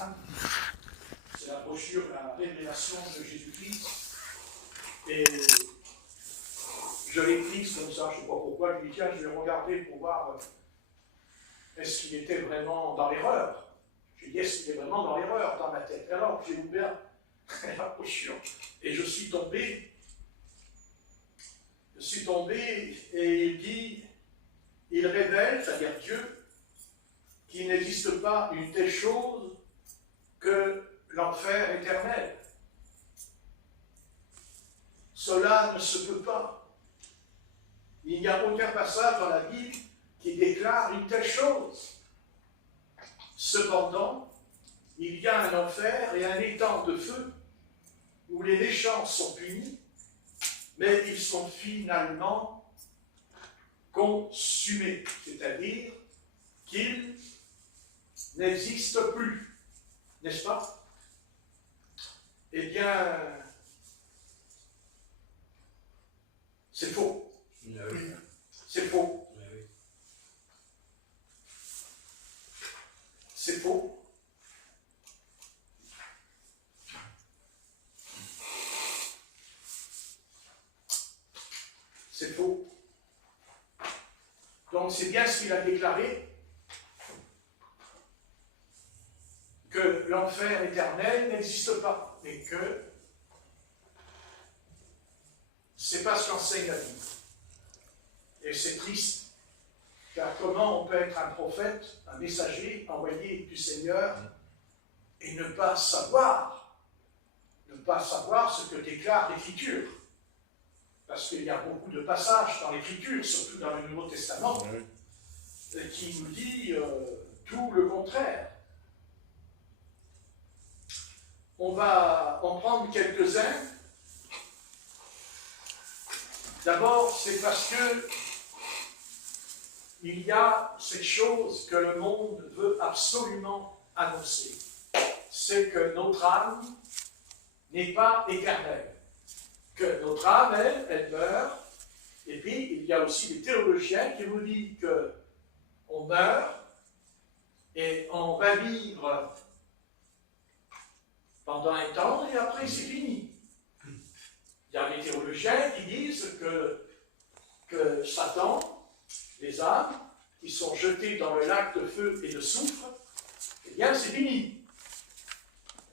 âme. C'est la brochure, la révélation de Jésus-Christ. Et je l'ai prise comme ça, je ne sais pas pourquoi. Je lui dis, tiens, je vais regarder pour voir est-ce qu'il était vraiment dans l'erreur. Je lui dis, est-ce qu'il est vraiment dans l'erreur dans ma tête? Alors, j'ai ouvert la brochure et je suis tombé et il dit, il révèle, c'est-à-dire Dieu, qu'il n'existe pas une telle chose que l'enfer éternel. Cela ne se peut pas. Il n'y a aucun passage dans la Bible qui déclare une telle chose. Cependant, il y a un enfer et un étang de feu où les méchants sont punis, mais ils sont finalement consumés, c'est-à-dire qu'ils n'existent plus, n'est-ce pas? Eh bien, c'est faux. C'est faux. C'est faux. C'est faux. Donc c'est bien ce qu'il a déclaré, que l'enfer éternel n'existe pas, mais que c'est pas ce qu'enseigne la Bible. Et c'est triste, car comment on peut être un prophète, un messager envoyé du Seigneur, et ne pas savoir ce que déclare l'Écriture. Parce qu'il y a beaucoup de passages dans l'Écriture, surtout dans le Nouveau Testament, qui nous dit tout le contraire. On va en prendre quelques-uns. D'abord, c'est parce que il y a cette chose que le monde veut absolument annoncer. C'est que notre âme n'est pas éternelle. Que notre âme, elle meurt. Et puis, il y a aussi des théologiens qui vous disent qu'on meurt et on va vivre pendant un temps et après c'est fini. Il y a des théologiens qui disent que Satan, les âmes qui sont jetées dans le lac de feu et de soufre, eh bien c'est fini.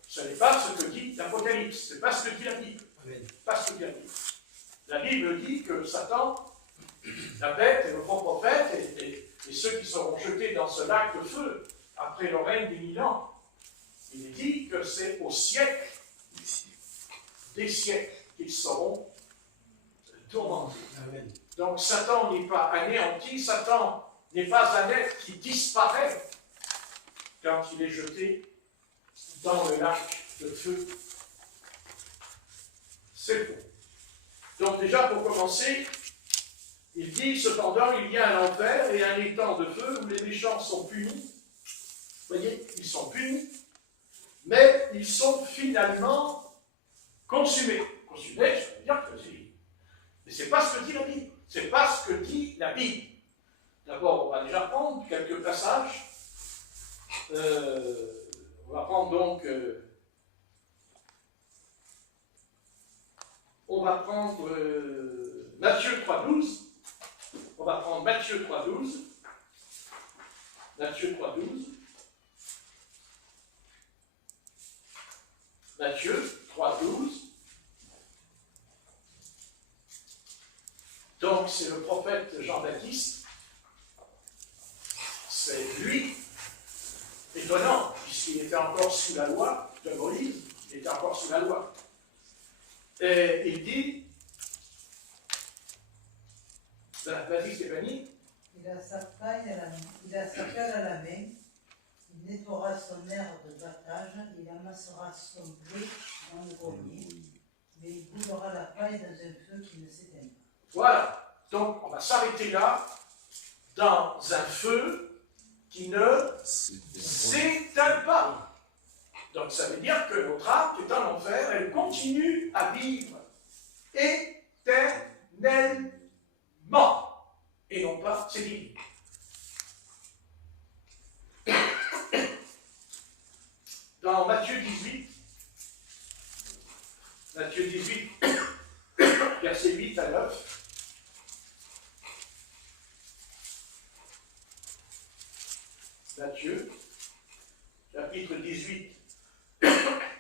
Ce n'est pas ce que dit l'Apocalypse, ce n'est pas ce que dit la Bible. Pas ce que dit la Bible. La Bible dit que Satan, la bête et le faux prophète et ceux qui seront jetés dans ce lac de feu après le règne des 1000 ans, il dit que c'est au siècle des siècles qu'ils seront tourmentés. Amen. Donc Satan n'est pas anéanti, Satan n'est pas un être qui disparaît quand il est jeté dans le lac de feu. C'est faux. Donc déjà, pour commencer, il dit, cependant, il y a un enfer et un étang de feu où les méchants sont punis. Vous voyez, ils sont punis, mais ils sont finalement consumés. Consumés, ça veut dire que c'est... Mais ce n'est pas ce que dit la Bible. Ce n'est pas ce que dit la Bible. D'abord, on va déjà prendre quelques passages. On va prendre donc... on va prendre Matthieu 3,12. On va prendre Matthieu 3,12. Matthieu 3,12. Matthieu 3,12. Donc, c'est le prophète Jean-Baptiste. C'est lui, étonnant, puisqu'il était encore sous la loi de Moïse, il était encore sous la loi. Et il dit, vas-y Stéphanie. Il a sa pelle à la main, il nettoiera son aire de battage, il amassera son blé dans le grenier, mais il brûlera la paille dans un feu qui ne s'éteint pas. Voilà, donc on va s'arrêter là, dans un feu qui ne s'éteint pas. Donc ça veut dire que notre âme qui est en enfer, elle continue à vivre éternellement. Et non pas, c'est fini. dans Matthieu 18, versets 8 à 9. Matthieu, chapitre 18,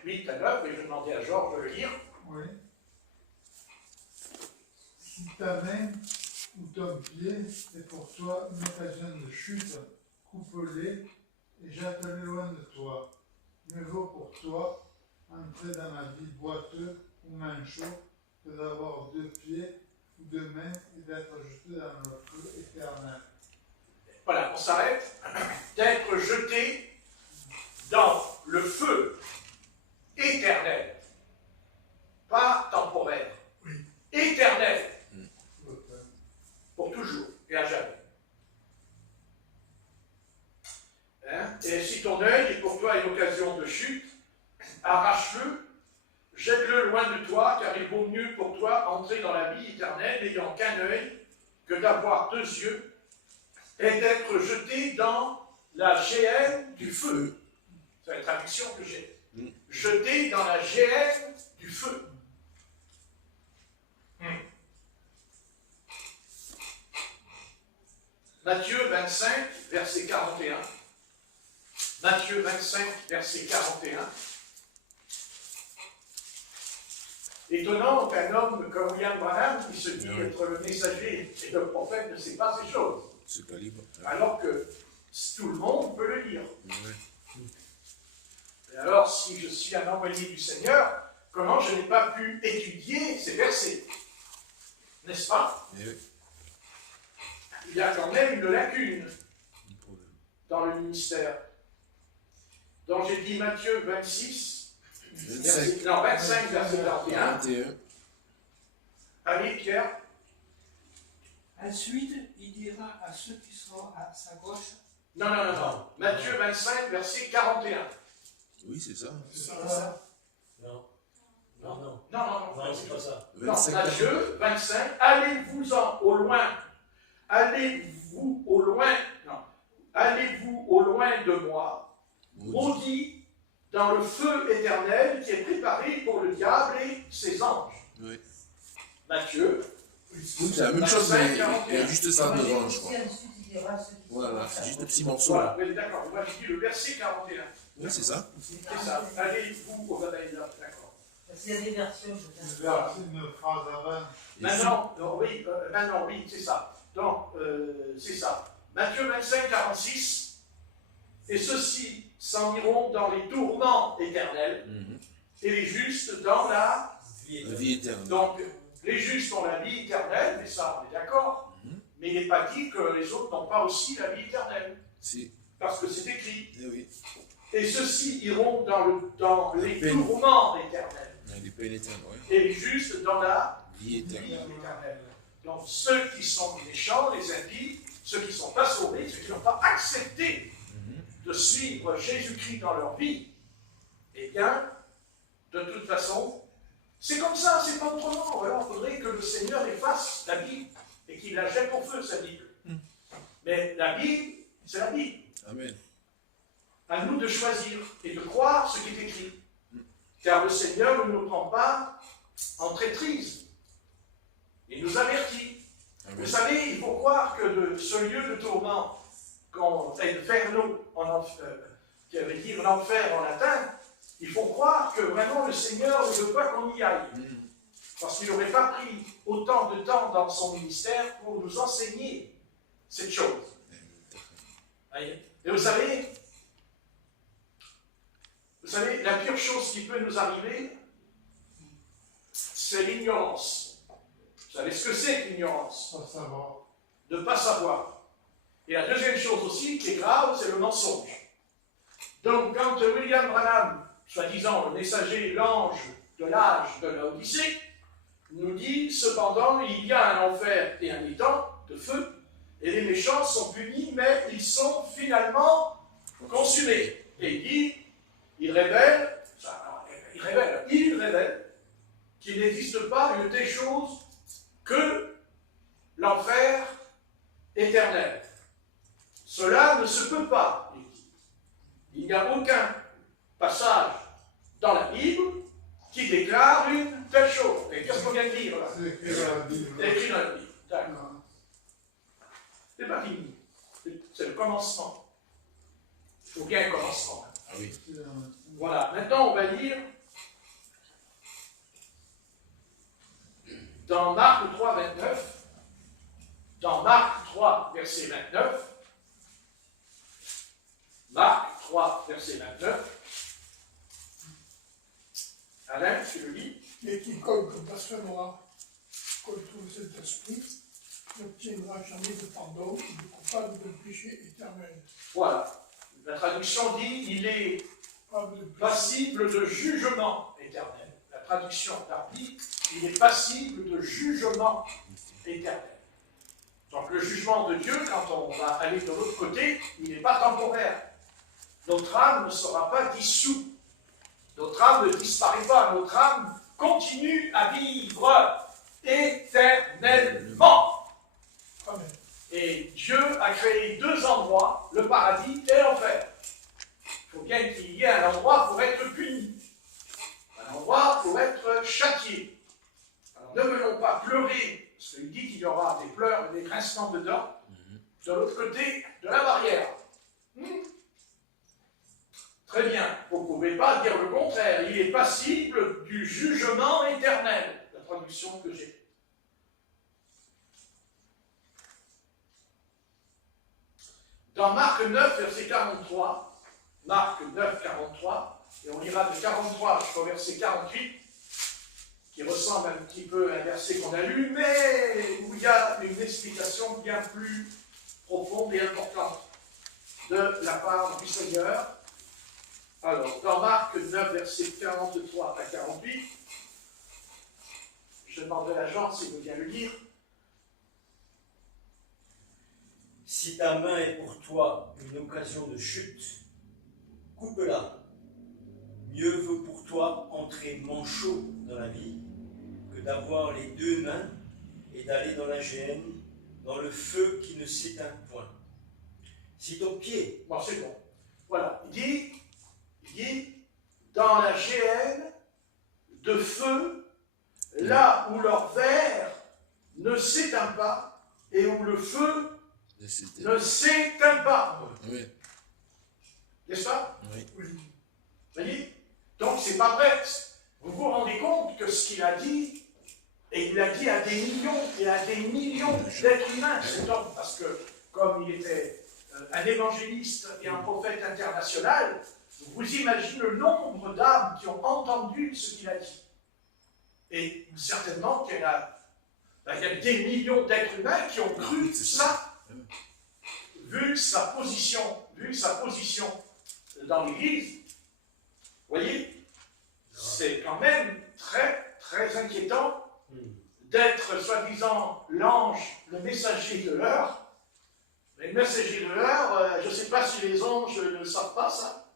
8 à 9, et je vais demander à Georges de le lire. Oui. Si ta main ou ton pied est pour toi une occasion de chute, coupe-les et jette-les loin de toi. Mieux vaut pour toi entrer dans la vie boiteux ou manchot que d'avoir 2 pieds ou 2 mains et d'être jeté dans le feu éternel. Voilà, on s'arrête. D'être jeté dans le feu éternel, pas temporaire, éternel, pour toujours et à jamais. Hein? Et si ton œil est pour toi une occasion de chute, arrache-le, jette-le loin de toi, car il vaut mieux pour toi entrer dans la vie éternelle n'ayant qu'un œil que d'avoir 2 yeux et d'être jeté dans la géhenne du feu. C'est la traduction que j'ai. Jeté dans la géhenne du feu. Matthieu 25, verset 41. Matthieu 25, verset 41. Étonnant qu'un homme comme William Branham, qui se dit être le messager et le prophète, ne sait pas ces choses. C'est pas libre. Alors que tout le monde peut le lire. Et alors, si je suis un envoyé du Seigneur, comment je n'ai pas pu étudier ces versets? N'est-ce pas? Il y a quand même une lacune dans le ministère. Donc j'ai dit Matthieu 26, 25, verset 41. Allez, Pierre. Ensuite, il dira à ceux qui sont à sa gauche. Non. Matthieu 25, verset 41. Oui, c'est ça. C'est ça. Non, c'est pas ça. Non, Matthieu 25, allez-vous-en au loin. Allez-vous au loin de moi, maudit dans le feu éternel qui est préparé pour le diable et ses anges. Oui. Matthieu. Oui, c'est la même chose, mais il y a juste ça devant, je crois. Ensuite, il dira ceux qui sont Voilà, à sa c'est juste gauche. des petits morceaux. Voilà, oui, d'accord. Moi, j'ai dit le verset 41. Oui, c'est ça. C'est ça. Allez-vous au Badaïda. D'accord. Parce qu'il y a des versions, je pense. Une phrase avant. Maintenant, oui, c'est ça. Donc, c'est ça. Matthieu 25, 46. Et ceux-ci s'en iront dans les tourments éternels, et les justes dans la vie éternelle. Donc, les justes ont la vie éternelle, mais ça, on est d'accord. Mais il n'est pas dit que les autres n'ont pas aussi la vie éternelle. Si. Parce que c'est écrit. Eh oui. Et ceux-ci iront dans les tourments éternels. Les peines éternelles, oui. Et les justes dans la Vie vie éternelle. éternelle. Donc, ceux qui sont méchants, les impies, ceux qui ne sont pas sauvés, ceux qui n'ont pas accepté de suivre Jésus-Christ dans leur vie, eh bien, de toute façon, c'est comme ça, c'est pas autrement. Alors, il faudrait que le Seigneur efface la Bible et qu'il la jette au feu, sa Bible. Mais la Bible, c'est la Bible. Amen. À nous de choisir et de croire ce qui est écrit. Car le Seigneur ne nous prend pas en traîtrise. Il nous avertit. Amen. Vous savez, il faut croire que de ce lieu de tourment, inferno, qui veut dire l'enfer en latin, il faut croire que vraiment le Seigneur ne veut pas qu'on y aille. Parce qu'il n'aurait pas pris autant de temps dans son ministère pour nous enseigner cette chose. Et vous savez, la pire chose qui peut nous arriver, c'est l'ignorance. Vous savez ce que c'est que l'ignorance? Pas savoir. De ne pas savoir. Et la deuxième chose aussi qui est grave, c'est le mensonge. Donc quand William Branham, soi-disant le messager, l'ange de l'âge de l'Odyssée, nous dit cependant il y a un enfer et un étang de feu, et les méchants sont punis, mais ils sont finalement consumés. Et il dit, il révèle qu'il n'existe pas une telle chose que l'enfer éternel. Cela ne se peut pas, il dit. Il n'y a aucun passage dans la Bible qui déclare une telle chose. Et qu'est-ce qu'on vient de dire là? C'est écrit dans la Bible. C'est écrit dans la Bible. D'accord. Non. C'est pas fini. C'est le commencement. Il faut bien un commencement. Ah oui. Voilà. Maintenant, on va lire dans Marc 3, 29. Dans Marc 3, verset 29. Marc 3, verset 29. Alain, tu le lis? Et quiconque blasphémera contre le Saint-Esprit n'obtiendra jamais de pardon, il est coupable de péché éternel. Voilà. La traduction dit il est Coupable de péché. passible de jugement éternel. La traduction dit il est passible de jugement éternel. Donc le jugement de Dieu, quand on va aller de l'autre côté, il n'est pas temporaire. Notre âme ne sera pas dissoute. Notre âme ne disparaît pas. Notre âme continue à vivre éternellement. Amen. Et Dieu a créé deux endroits, le paradis et l'enfer. Il faut bien qu'il y ait un endroit pour être puni, un endroit pour être châtié. Alors ne venons pas pleurer, parce qu'il dit qu'il y aura des pleurs et des grincements de dents de l'autre côté de la barrière. Très bien, vous ne pouvez pas dire le contraire, il est passible du jugement éternel, la traduction que j'ai. Dans Marc 9, verset 43, Marc 9, 43, et on ira de 43 jusqu'au verset 48, qui ressemble un petit peu à un verset qu'on a lu, mais où il y a une explication bien plus profonde et importante de la part du Seigneur. Alors, dans Marc 9, verset 43 à 48, je demanderai à Jean s'il veut bien le lire. Si ta main est pour toi une occasion de chute, coupe-la. Mieux vaut pour toi entrer manchot dans la vie que d'avoir les deux mains et d'aller dans la géhenne, dans le feu qui ne s'éteint point. Si ton pied... Bon, c'est bon. Voilà. Il dit, dans la géhenne de feu, là où leur verre ne s'éteint pas et où le feu ne s'éteint pas. Oui. N'est-ce pas? Oui. Vous voyez? Donc, c'est pas vrai. Vous vous rendez compte que ce qu'il a dit, et il l'a dit à des millions et à des millions d'êtres humains, cet homme, parce que, comme il était un évangéliste et un prophète international, vous imaginez le nombre d'âmes qui ont entendu ce qu'il a dit. Et certainement qu'il y a des millions d'êtres humains qui ont cru ça, vu sa position dans l'Église. Vous voyez, c'est quand même très, très inquiétant d'être soi-disant l'ange, le messager de l'heure. Mais le messager de l'heure, je ne sais pas si les anges ne le savent pas, ça.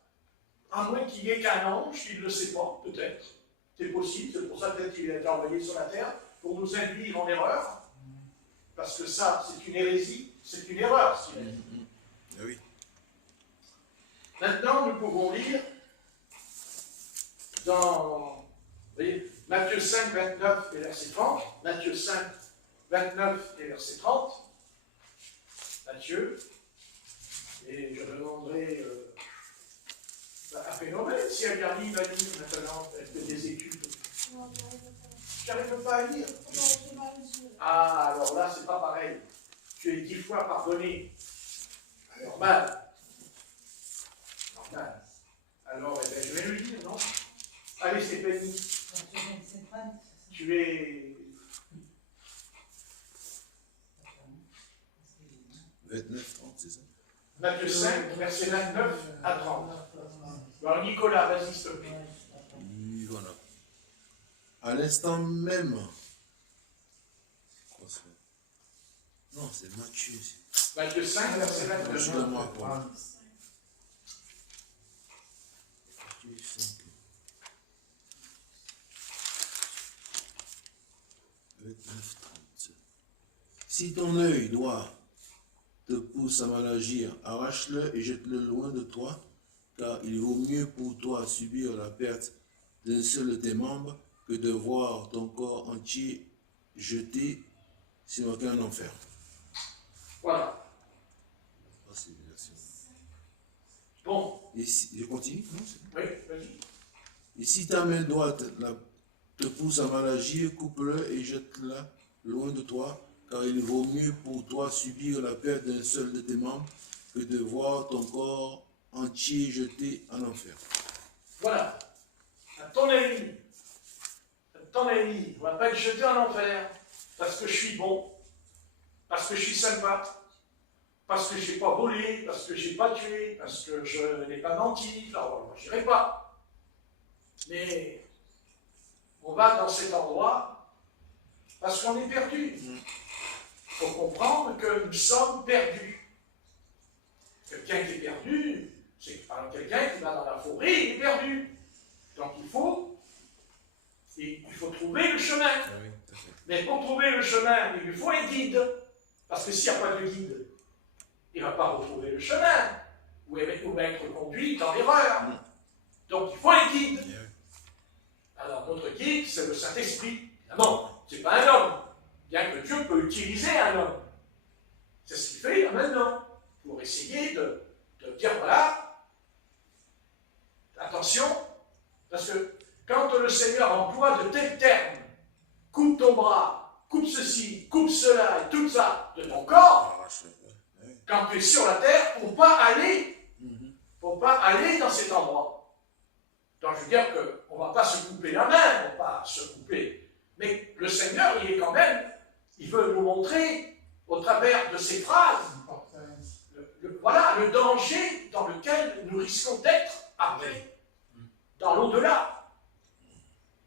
À moins qu'il n'y ait qu'un ange, il ne le sait pas, peut-être. C'est possible, c'est pour ça peut-être qu'il a été envoyé sur la terre, pour nous induire en erreur. Parce que ça, c'est une hérésie, c'est une erreur, ce qu'il a dit. Oui. Maintenant, nous pouvons lire dans Matthieu 5, 29 et verset 30. Matthieu 5, 29 et verset 30. Matthieu. Et je demanderai à Phénomène si elle arrive à lire maintenant. Elle fait des études. Je n'arrive pas à lire. Ah, alors là, c'est pas pareil. Tu es 10 fois pardonné. Normal. Normal. Alors, eh bien, je vais le dire, non? Allez, Stéphanie. Tu es... 29, 30, c'est ça? Matthieu 5, verset 29 à 30. Alors, Nicolas, vas-y, s'il te plaît. Oui, voilà. À l'instant même. Non, c'est Matthieu. Matthieu 5, verset 29. Excuse-moi, quoi. Matthieu 5. 29, 30. Si ton œil droit te pousse à mal agir, arrache-le et jette-le loin de toi, car il vaut mieux pour toi subir la perte d'un seul de tes membres que de voir ton corps entier jeté sur aucun enfer. Voilà. Ah, c'est bien sûr. Bon, Et si, je continue? Non, c'est bon. oui, vas-y. Et si ta main droite te pousse à mal agir, coupe-le et jette-la loin de toi, car il vaut mieux pour toi subir la perte d'un seul de tes membres que de voir ton corps entier jeté en enfer. Voilà. À ton avis, on ne va pas être jeté en enfer parce que je suis bon, parce que je suis sympa, parce que je n'ai pas volé, parce que je n'ai pas tué, parce que je n'ai pas menti. Alors, je n'irai pas. Mais on va dans cet endroit parce qu'on est perdu. Il faut comprendre que nous sommes perdus. Quelqu'un qui est perdu, c'est quelqu'un qui va dans la forêt, il est perdu. Donc il faut trouver le chemin. Ah oui, tout à fait. Mais pour trouver le chemin, il lui faut un guide. Parce que s'il n'y a pas de guide, il ne va pas retrouver le chemin. Ou il va être conduit dans l'erreur. Donc il faut un guide. Alors notre guide, c'est le Saint-Esprit. Évidemment, ce n'est pas un homme. Bien que Dieu peut utiliser un homme. C'est ce qu'il fait maintenant. Pour essayer de dire, voilà, attention, parce que quand le Seigneur emploie de tels termes, coupe ton bras, coupe ceci, coupe cela et tout ça de ton corps, quand tu es sur la terre, pour pas aller dans cet endroit. Donc je veux dire qu'on ne va pas se couper la main, on ne va pas se couper. Mais le Seigneur, il est quand même, il veut nous montrer, au travers de ces phrases, voilà le danger dans lequel nous risquons d'être après, dans l'au-delà.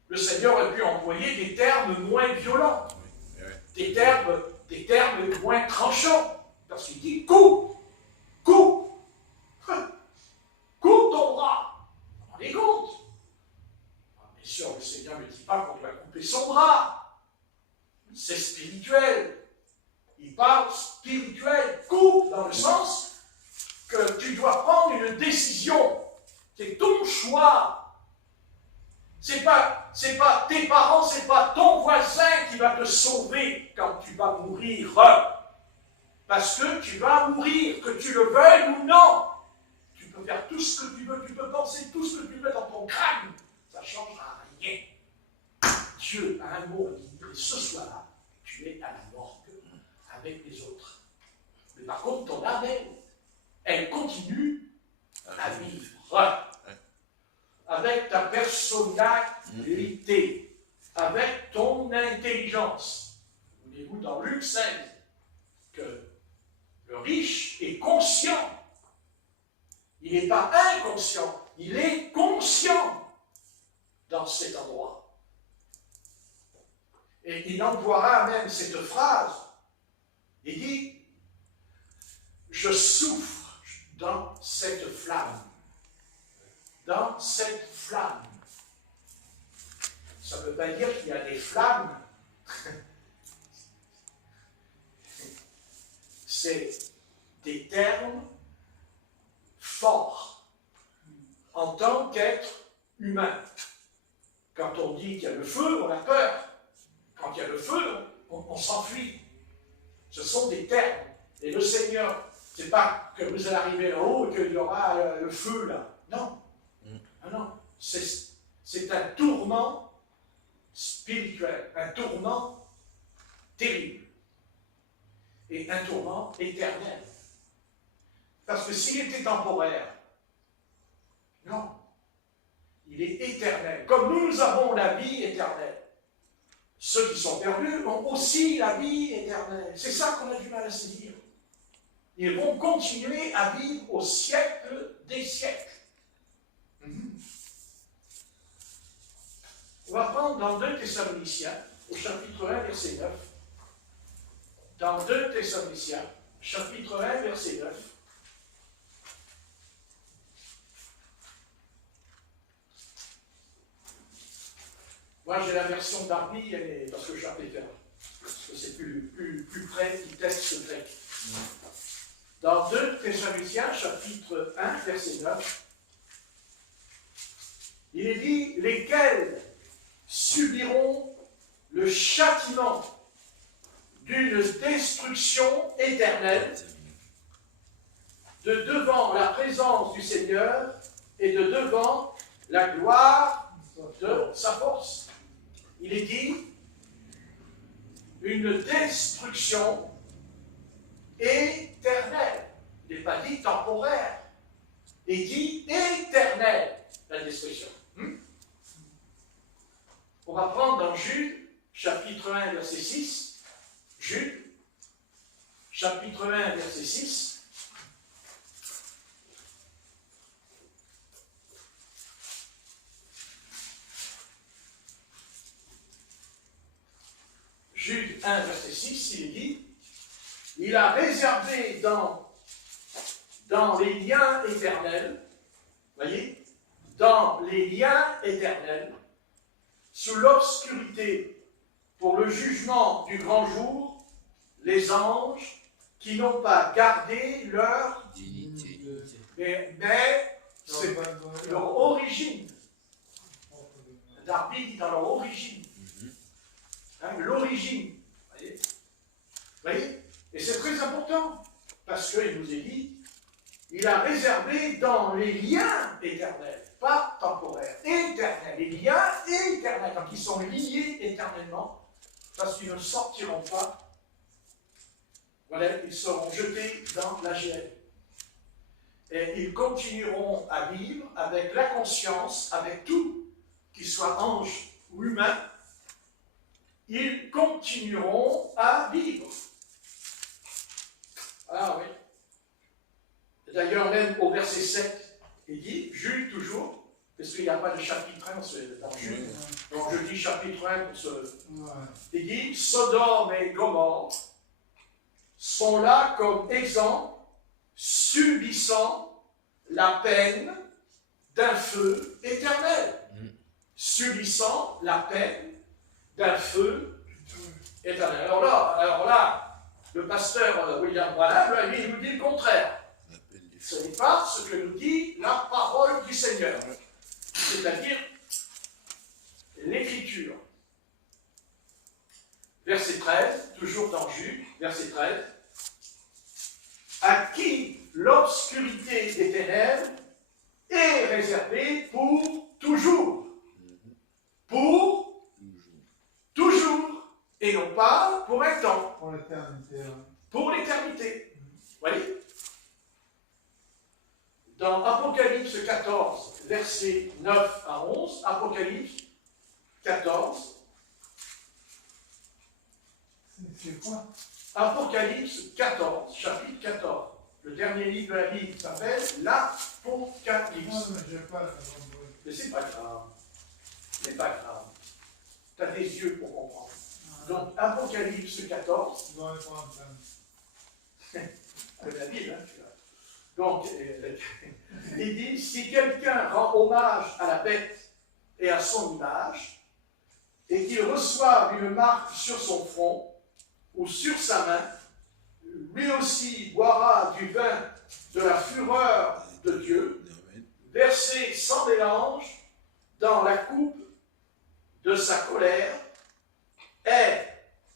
Le Seigneur aurait pu employer des termes moins violents, des termes moins tranchants, parce qu'il dit coupe ton bras. Vous vous rendez compte? Bien sûr, le Seigneur ne dit pas qu'on doit couper son bras. C'est spirituel. Il parle spirituel, coupe dans le sens que tu dois prendre une décision. C'est ton choix. C'est pas tes parents, c'est pas ton voisin qui va te sauver quand tu vas mourir. Parce que tu vas mourir, que tu le veuilles ou non. Tu peux faire tout ce que tu veux, tu peux penser tout ce que tu veux dans ton crâne. Ça ne changera rien. Dieu a un mot à dire, et ce soir-là, tu es à la morgue avec les autres. Mais par contre, ton âme, elle continue à vivre. Avec ta personnalité, avec ton intelligence. Voulez-vous dans Luc 16 que le riche est conscient. Il n'est pas inconscient, il est conscient dans cet endroit. Et il emploiera même cette phrase. Il dit, je souffre dans cette flamme. Dans cette flamme. Ça ne veut pas dire qu'il y a des flammes. C'est des termes forts en tant qu'être humain. Quand on dit qu'il y a le feu, on a peur. Quand il y a le feu, on s'enfuit. Ce sont des termes. Et le Seigneur, ce n'est pas que vous allez arriver en haut et qu'il y aura le feu là. Non. Non. C'est un tourment spirituel, un tourment terrible. Et un tourment éternel. Parce que s'il était temporaire, non. Il est éternel. Comme nous avons la vie éternelle. Ceux qui sont perdus ont aussi la vie éternelle. C'est ça qu'on a du mal à saisir. Ils vont continuer à vivre au siècle des siècles. On va prendre dans 2 Thessaloniciens, au chapitre 1, verset 9. Dans 2 Thessaloniciens, chapitre 1, verset 9. Moi, j'ai la version d'Arby, parce que je préfère. Parce que c'est plus près du texte grec. Dans 2 Thessaloniciens, chapitre 1, verset 9, Il est dit, lesquels subiront le châtiment d'une destruction éternelle de devant la présence du Seigneur et de devant la gloire de sa force. Il est dit une destruction éternelle. Il n'est pas dit temporaire. Il dit éternelle, la destruction. On va prendre dans Jude, chapitre 1, verset 6. Jude, chapitre 1, verset 6. Jude 1, verset 6, il est dit, il a réservé dans les liens éternels, voyez, dans les liens éternels, sous l'obscurité, pour le jugement du grand jour, les anges qui n'ont pas gardé leur dignité. mais c'est leur origine. Darby dit dans leur origine. Hein, l'origine. Vous voyez? Et c'est très important, parce qu'il nous est dit, il a réservé dans les liens éternels, pas temporaires, éternels, les liens éternels, donc ils sont liés éternellement, parce qu'ils ne sortiront pas, voilà, ils seront jetés dans la géhenne. Et ils continueront à vivre avec la conscience, avec tout, qu'ils soient anges ou humains, ils continueront à vivre. Ah oui. D'ailleurs, même au verset 7, il dit, Jude toujours, parce qu'il n'y a pas de chapitre 1 dans Jude, donc je dis chapitre 1 pour ce... Il dit, Sodome et Gomorrhe sont là comme exemple, subissant la peine d'un feu éternel. Subissant la peine d'un feu éternel. Alors là, le pasteur William Branham, lui, il nous dit le contraire. Ce n'est pas ce que nous dit la parole du Seigneur, c'est-à-dire l'Écriture. Verset 13, toujours dans Jude, verset 13. À qui l'obscurité des ténèbres est réservée pour toujours. Pour toujours. Et non pas pour un temps. Pour l'éternité. Pour l'éternité. Vous voyez? Dans Apocalypse 14, versets 9 à 11, Apocalypse 14. C'est quoi? Apocalypse 14, chapitre 14. Le dernier livre de la Bible s'appelle l'Apocalypse. Non, mais je n'ai pas la Mais c'est pas grave. C'est pas grave. Tu as des yeux pour comprendre. Donc, Apocalypse 14. Je dois répondre. Avec la Bible, hein, tu vois. Donc, il dit, si quelqu'un rend hommage à la bête et à son image, et qu'il reçoive une marque sur son front ou sur sa main, lui aussi boira du vin de la fureur de Dieu, versé sans mélange dans la coupe de sa colère, et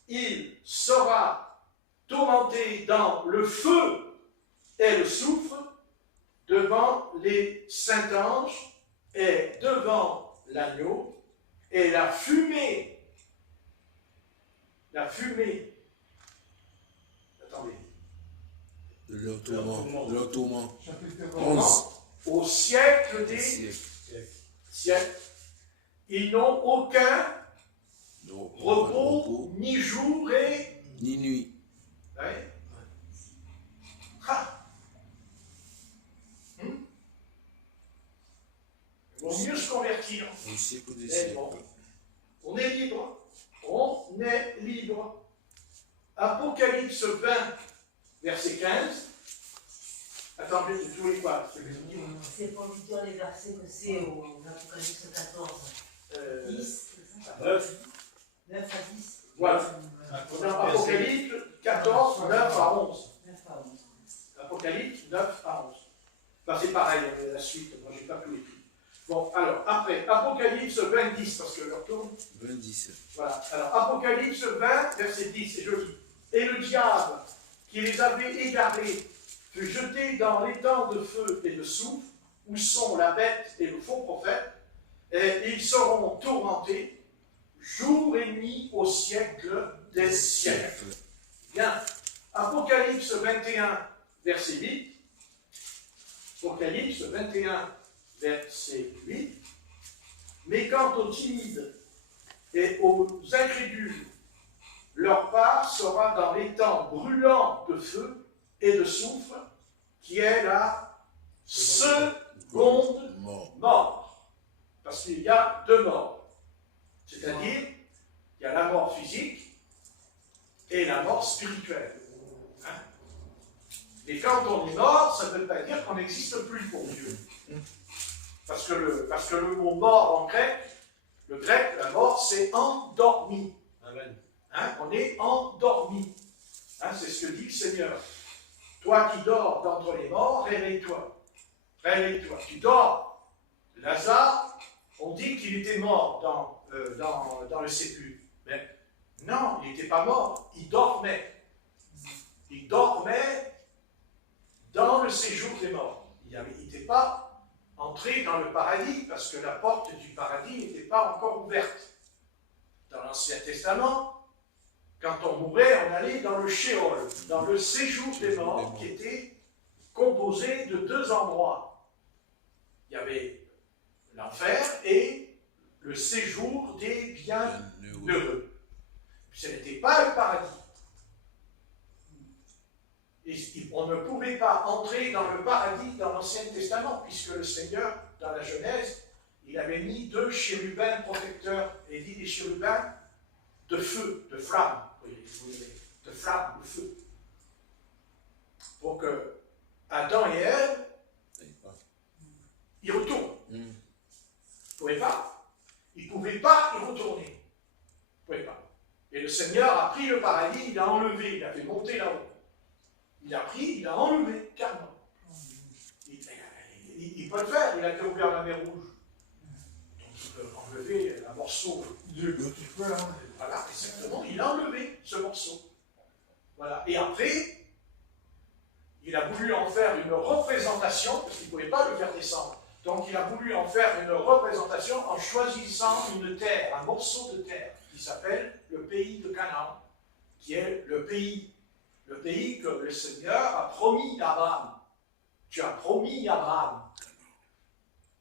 il sera tourmenté dans le feu et le soufre devant les saints anges et devant l'agneau, et la fumée, attendez, De leur tourment. Chapitre 11. au siècle des siècles, ils n'ont aucun repos, ni jour et ni nuit. ouais. Ah. Il vaut mieux se convertir. Au siècle des Mais siècles. bon, on est libre. On est libre. Apocalypse 20, verset 15. Attendez, je ne vous lis pas. C'est pour lui dire les versets que c'est au Apocalypse 14. 10, c'est ça 9. 9 à 10. Voilà. Dans Apocalypse 14, 9 à 11. 9 à 11. Apocalypse 9 à 11. Enfin, c'est pareil, la suite, moi j'ai pas tout écrit. Bon, alors, après, Apocalypse 20, 10, parce que je retourne. 20. Voilà, alors, Apocalypse 20, verset 10, et je lis. Et le diable, qui les avait égarés, fut jeté dans l'étang de feu et de soufre, où sont la bête et le faux prophète, et ils seront tourmentés jour et nuit au siècle des siècles. Bien. Apocalypse 21, verset 8. Apocalypse 21, verset 8. Mais quant aux timides et aux incrédules, leur part sera dans l'étang brûlant de feu et de soufre, qui est la seconde mort. Parce qu'il y a deux morts. C'est-à-dire, il y a la mort physique et la mort spirituelle. Hein? Et quand on est mort, ça ne veut pas dire qu'on n'existe plus pour Dieu. Parce que le mot mort en grec, le grec, la mort, c'est endormi. Amen. Hein? On est endormi. Hein? C'est ce que dit le Seigneur. Toi qui dors d'entre les morts, réveille-toi. Réveille-toi. Tu dors. Lazare, on dit qu'il était mort dans le sépulcre. Mais non, il n'était pas mort. Il dormait. Il dormait dans le séjour des morts. Il n'était pas entré dans le paradis, parce que la porte du paradis n'était pas encore ouverte. Dans l'Ancien Testament, quand on mourait, on allait dans le Sheol, dans le séjour des morts, qui était composé de deux endroits. Il y avait l'enfer et le séjour des bienheureux. Ce n'était pas le paradis. On ne pouvait pas entrer dans le paradis dans l'Ancien Testament, puisque le Seigneur, dans la Genèse, il avait mis deux chérubins protecteurs, et il dit des chérubins de feu, de flamme, de flamme, de feu. Pour que Adam et Ève, ils retournent. Ils ne pouvaient pas. Ils ne pouvaient pas y retourner. Ils ne pouvaient pas. Et le Seigneur a pris le paradis, il l'a enlevé, il l'a fait monter là-haut. Il a pris, il a enlevé, carrément. Il peut le faire, il a été ouvert la mer Rouge. Donc il peut enlever un morceau. Voilà, exactement, il a enlevé ce morceau. Voilà. Et après, il a voulu en faire une représentation, parce qu'il ne pouvait pas le faire descendre. Donc il a voulu en faire une représentation en choisissant une terre, un morceau de terre, qui s'appelle le pays de Canaan, qui est le pays que le Seigneur a promis à Abraham. Tu as promis à Abraham.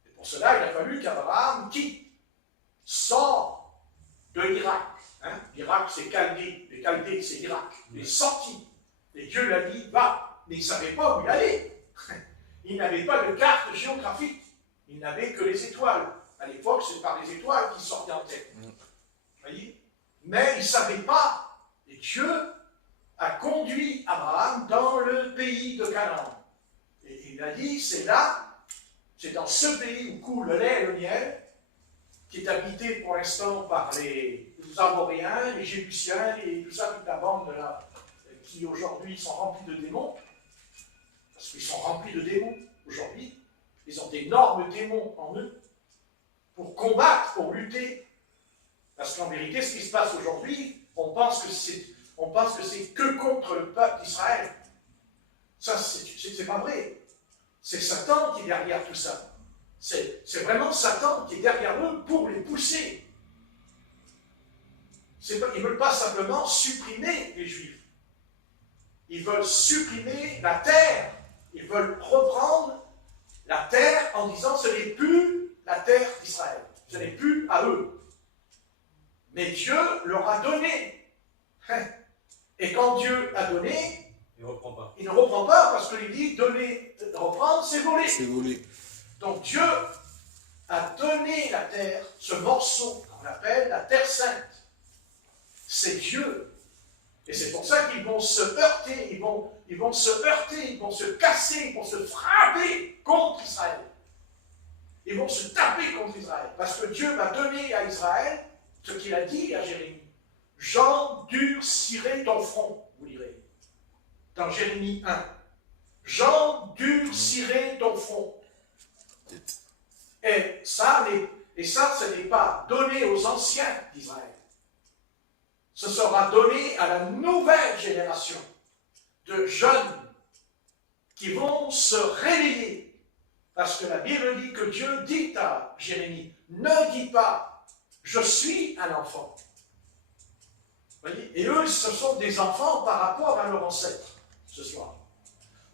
Et pour cela, il a fallu qu'Abraham sorte de l'Irak. Hein? L'Irak, c'est Chaldée. Les Chaldées, c'est l'Irak. Il est sorti. Et Dieu l'a dit, va. Mais il ne savait pas où il allait. Il n'avait pas de carte géographique. Il n'avait que les étoiles. À l'époque, c'est par les étoiles qu'il s'orientait. Vous voyez? Mais il ne savait pas. Et Dieu a conduit Abraham dans le pays de Canaan. Et il a dit, c'est là, c'est dans ce pays où coule le lait et le miel, qui est habité pour l'instant par les Amoréens, les Jébusiens, et tout ça, toute la bande là, qui aujourd'hui sont remplis de démons, parce qu'ils sont remplis de démons aujourd'hui, ils ont d'énormes démons en eux, pour combattre, pour lutter. Parce qu'en vérité, ce qui se passe aujourd'hui, on pense que c'est que contre le peuple d'Israël. Ça, c'est pas vrai. C'est Satan qui est derrière tout ça. C'est vraiment Satan qui est derrière eux pour les pousser. Ils ne veulent pas simplement supprimer les Juifs. Ils veulent supprimer la terre. Ils veulent reprendre la terre en disant ce n'est plus la terre d'Israël. Ce n'est plus à eux. Mais Dieu leur a donné. Et quand Dieu a donné, il ne reprend pas parce qu'il dit donner, reprendre, c'est voler. C'est volé. Donc Dieu a donné la terre, ce morceau qu'on appelle la terre sainte. C'est Dieu. Et c'est pour ça qu'ils vont se heurter, ils vont se heurter, ils vont se casser, ils vont se frapper contre Israël. Ils vont se taper contre Israël. Parce que Dieu va donner à Israël ce qu'il a dit à Jérémie. J'endurcirai ton front, vous lirez. Dans Jérémie 1. J'endurcirai ton front. Et ça, ce n'est pas donné aux anciens d'Israël. Ce sera donné à la nouvelle génération de jeunes qui vont se réveiller. Parce que la Bible dit que Dieu dit à Jérémie, ne dis pas, je suis un enfant. Vous voyez? Et eux, ce sont des enfants par rapport à leurs ancêtres, ce soir.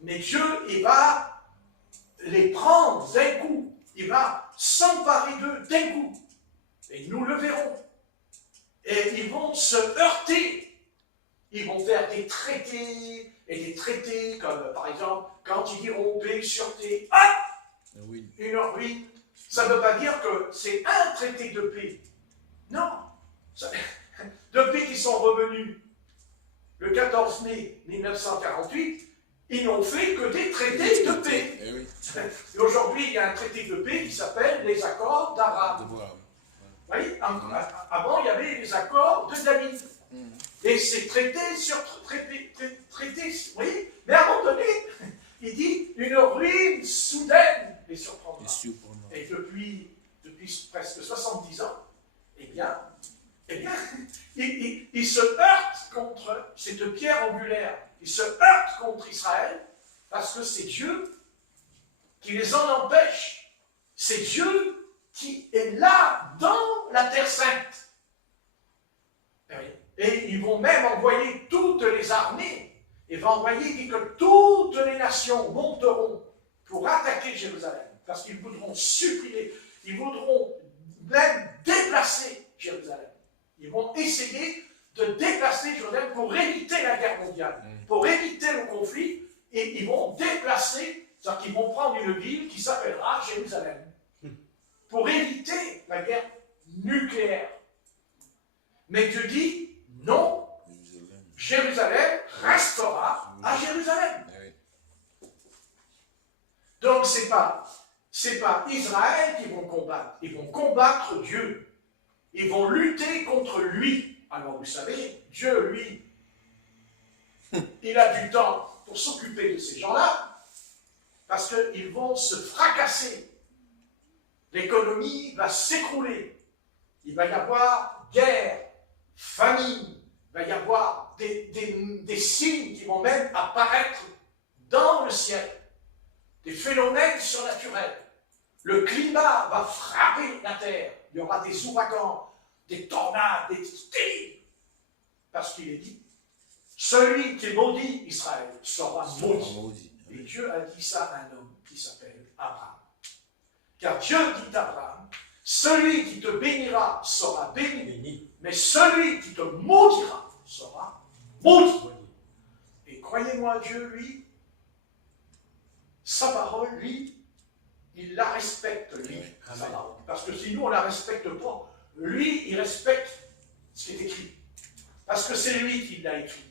Mais Dieu, il va les prendre d'un coup. Il va s'emparer d'eux d'un coup. Et nous le verrons. Et ils vont se heurter. Ils vont faire des traités, et des traités comme, par exemple, quand ils diront paix sur T, Oui. une ruine. Ça ne veut pas dire que c'est un traité de paix. Non. De paix qui sont revenus le 14 mai 1948, ils n'ont fait que des traités de paix. Eh oui. Et aujourd'hui, il y a un traité de paix qui s'appelle les accords d'Abraham. De voir. Vous voyez, avant, il y avait les accords de David. Et c'est traité sur traité, vous voyez. Mais à un moment donné, il dit une ruine soudaine les surprendra. Et depuis presque 70 ans, eh bien, il se heurte contre cette pierre angulaire. Il se heurte contre Israël parce que c'est Dieu qui les en empêche. C'est Dieu qui est là dans la Terre Sainte. Et ils vont même envoyer toutes les armées. Ils vont envoyer, dit que toutes les nations monteront pour attaquer Jérusalem. Parce qu'ils voudront supprimer, ils voudront même déplacer Jérusalem. Ils vont essayer de déplacer Jérusalem pour éviter la guerre mondiale, pour éviter le conflit, et ils vont déplacer, c'est-à-dire qu'ils vont prendre une ville qui s'appellera Jérusalem, pour éviter la guerre nucléaire. Mais Dieu dit, non, Jérusalem restera à Jérusalem. Donc c'est pas Israël qui vont combattre, ils vont combattre Dieu. Ils vont lutter contre lui. Alors vous savez, Dieu, lui, il a du temps pour s'occuper de ces gens-là, parce qu'ils vont se fracasser. L'économie va s'écrouler. Il va y avoir guerre, famine, il va y avoir des signes qui vont même apparaître dans le ciel. Des phénomènes surnaturels. Le climat va frapper la terre. Il y aura des ouragans, des tornades, des terribles. Parce qu'il est dit, celui qui maudit Israël sera maudit. Et Dieu a dit ça à un homme qui s'appelle Abraham. Car Dieu dit à Abraham, celui qui te bénira sera béni, mais celui qui te maudira sera maudit. Et croyez-moi, Dieu, lui, sa parole, lui, il la respecte, lui, sa parole. Parce que si nous, on ne la respecte pas, lui, il respecte ce qui est écrit. Parce que c'est lui qui l'a écrit.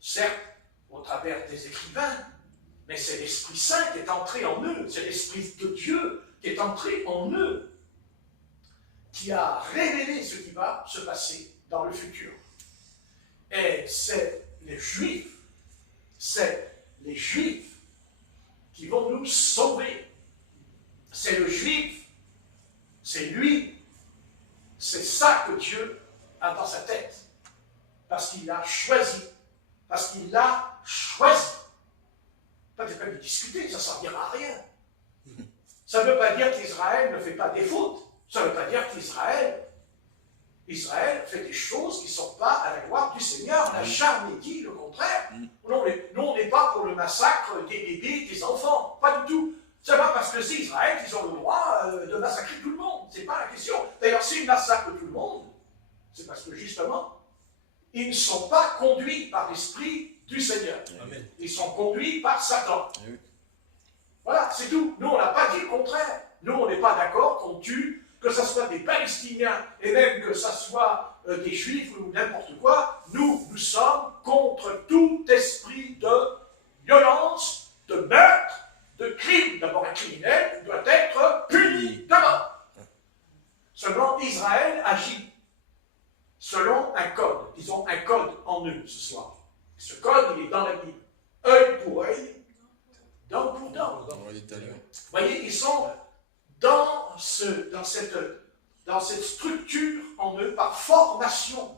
Certes, au travers des écrivains, mais c'est l'Esprit Saint qui est entré en eux, c'est l'Esprit de Dieu qui est entré en eux, qui a révélé ce qui va se passer dans le futur. Et c'est les Juifs qui vont nous sauver. C'est le Juif, c'est lui, c'est ça que Dieu a dans sa tête. Parce qu'il l'a choisi. Parce qu'il l'a choisi. Pas de peine de discuter, ça ne servira à rien. Ça ne veut pas dire qu'Israël ne fait pas des fautes. Ça ne veut pas dire qu'Israël fait des choses qui ne sont pas à la gloire du Seigneur. On n'a jamais dit le contraire. Nous, on n'est pas pour le massacre des bébés, des enfants. Pas du tout. C'est pas parce que c'est Israël qu'ils ont le droit de massacrer tout le monde. Ce n'est pas la question. D'ailleurs, s'ils massacrent tout le monde, c'est parce que justement, ils ne sont pas conduits par l'Esprit du Seigneur. Amen. Ils sont conduits par Satan. Amen. Voilà, c'est tout. Nous, on n'a pas dit le contraire. Nous, on n'est pas d'accord qu'on tue, que ce soit des Palestiniens, et même que ce soit des Juifs ou n'importe quoi. Nous sommes contre tout esprit de violence, de meurtre, de crime. D'abord, un criminel doit être puni de mort. Seulement, Israël agit selon un code. Ils ont un code en eux ce soir. Ce code, il est dans la Bible. Œil pour œil, dent pour dent. Vous voyez, ils sont dans cette structure en eux par formation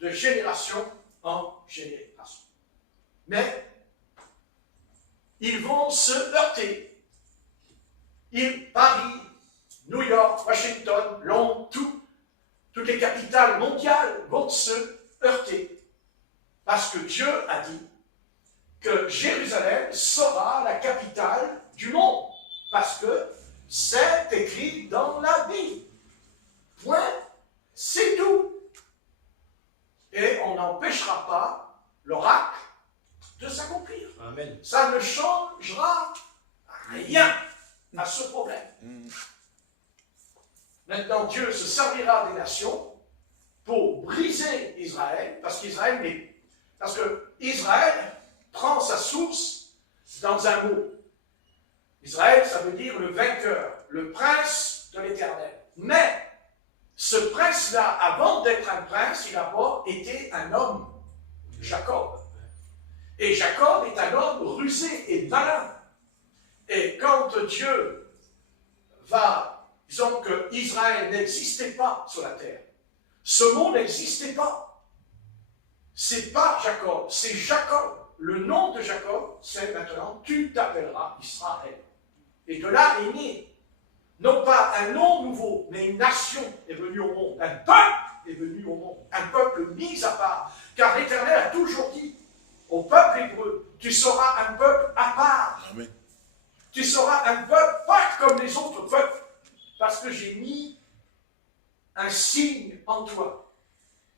de génération en génération. Mais ils vont se heurter. Paris, New York, Washington, Londres, toutes les capitales mondiales vont se heurter. Parce que Dieu a dit que Jérusalem sera la capitale du monde. Parce que c'est écrit dans la Bible. Point. C'est tout. Et on n'empêchera pas l'oracle de s'accomplir. Amen. Ça ne changera rien à ce problème. Maintenant, Dieu se servira des nations pour briser Israël, parce que Israël prend sa source dans un mot. Israël, ça veut dire le vainqueur, le prince de l'Éternel. Mais ce prince-là, avant d'être un prince, il a d'abord été un homme, Jacob. Et Jacob est un homme rusé et malin. Et quand Dieu disons que Israël n'existait pas sur la terre, ce mot n'existait pas. C'est pas Jacob, c'est Jacob. Le nom de Jacob, c'est maintenant, tu t'appelleras Israël. Et de là est né, non pas un nom nouveau, mais une nation est venue au monde, un peuple est venu au monde, un peuple mis à part. Car l'Éternel a toujours dit au peuple hébreu, tu seras un peuple à part. Amen. Tu seras un peuple pas comme les autres peuples, parce que j'ai mis un signe en toi,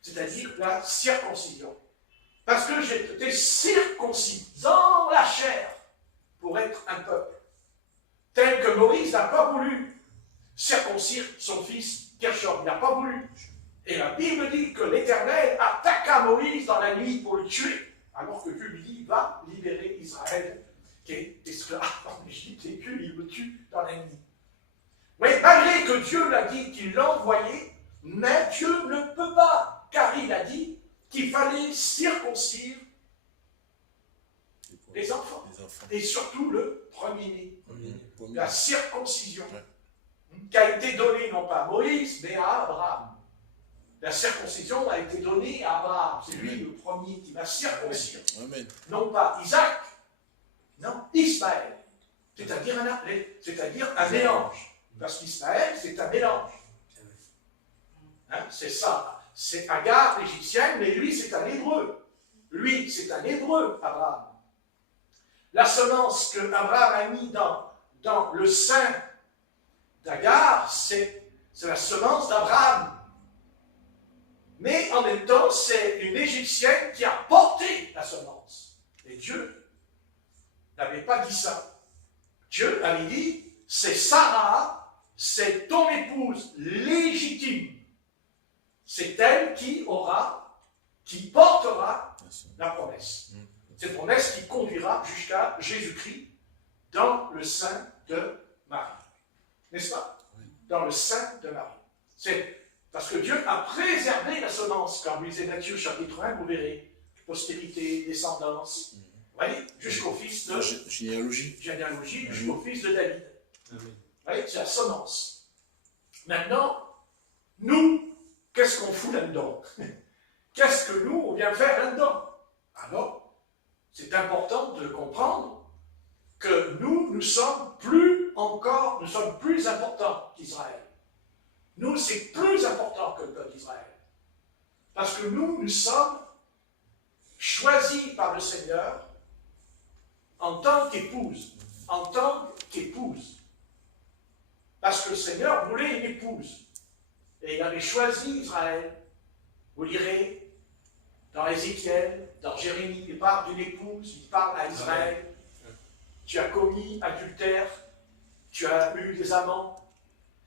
c'est-à-dire la circoncision. Parce que j'ai été circoncis dans la chair pour être un peuple. Tel que Moïse n'a pas voulu circoncire son fils Gershom. Il n'a pas voulu. Et la Bible dit que l'Éternel attaqua Moïse dans la nuit pour le tuer, alors que Dieu lui dit, va libérer Israël, qui est esclave en Égypte, et Dieu il le tue dans la nuit. Oui, malgré que Dieu l'a dit qu'il l'a envoyé, mais Dieu ne peut pas, car il a dit qu'il fallait circoncire les enfants. Et surtout le premier-né. La circoncision qui a été donnée non pas à Moïse, mais à Abraham. La circoncision a été donnée à Abraham. C'est lui le premier qui va circoncire. Amen. Non pas Isaac, non, Ismaël. C'est-à-dire un mélange. Parce qu'Ismaël, c'est un mélange. Hein, c'est ça. C'est Agar, l'égyptienne, mais lui, c'est un hébreu. Lui, c'est un hébreu, Abraham. La semence que Abraham a mis dans le sein d'Agar, c'est la semence d'Abraham. Mais en même temps, c'est une égyptienne qui a porté la semence. Et Dieu n'avait pas dit ça. Dieu avait dit, c'est Sarah, c'est ton épouse légitime. C'est elle qui portera la promesse. Cette promesse qui conduira jusqu'à Jésus-Christ dans le sein de Marie. N'est-ce pas? Dans le sein de Marie. C'est parce que Dieu a préservé la semence. Quand vous lisez Matthieu chapitre 1, vous verrez postérité, descendance. Vous voyez, jusqu'au fils de généalogie, jusqu'au fils de David. Vous voyez, c'est la semence. Maintenant, nous, qu'est-ce qu'on fout là-dedans? Qu'est-ce que nous, on vient faire là-dedans? Alors, c'est important de comprendre que nous sommes plus importants qu'Israël. Nous, c'est plus important que le peuple d'Israël. Parce que nous sommes choisis par le Seigneur en tant qu'épouse. Parce que le Seigneur voulait une épouse. Et il avait choisi Israël. Vous lirez dans Ézéchiel, dans Jérémie, il parle d'une épouse, il parle à Israël. Tu as commis adultère, tu as eu des amants.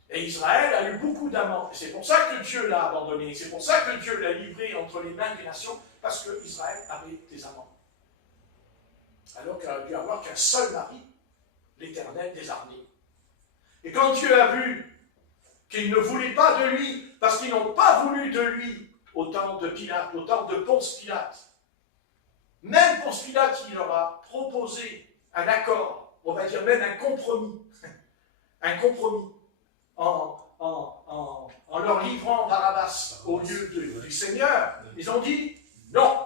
Et Israël a eu beaucoup d'amants. C'est pour ça que Dieu l'a abandonné. C'est pour ça que Dieu l'a livré entre les mains des nations, parce que Israël avait des amants. Alors qu'il aurait dû avoir qu'un seul mari, l'Éternel des armées. Et quand Dieu a vu qu'ils ne voulaient pas de lui, parce qu'ils n'ont pas voulu de lui au temps de Pilate, au temps de Ponce Pilate, même Ponce Pilate, il leur a proposé un accord, on va dire même un compromis. un compromis en leur livrant Barabbas au lieu du Seigneur. Ils ont dit non.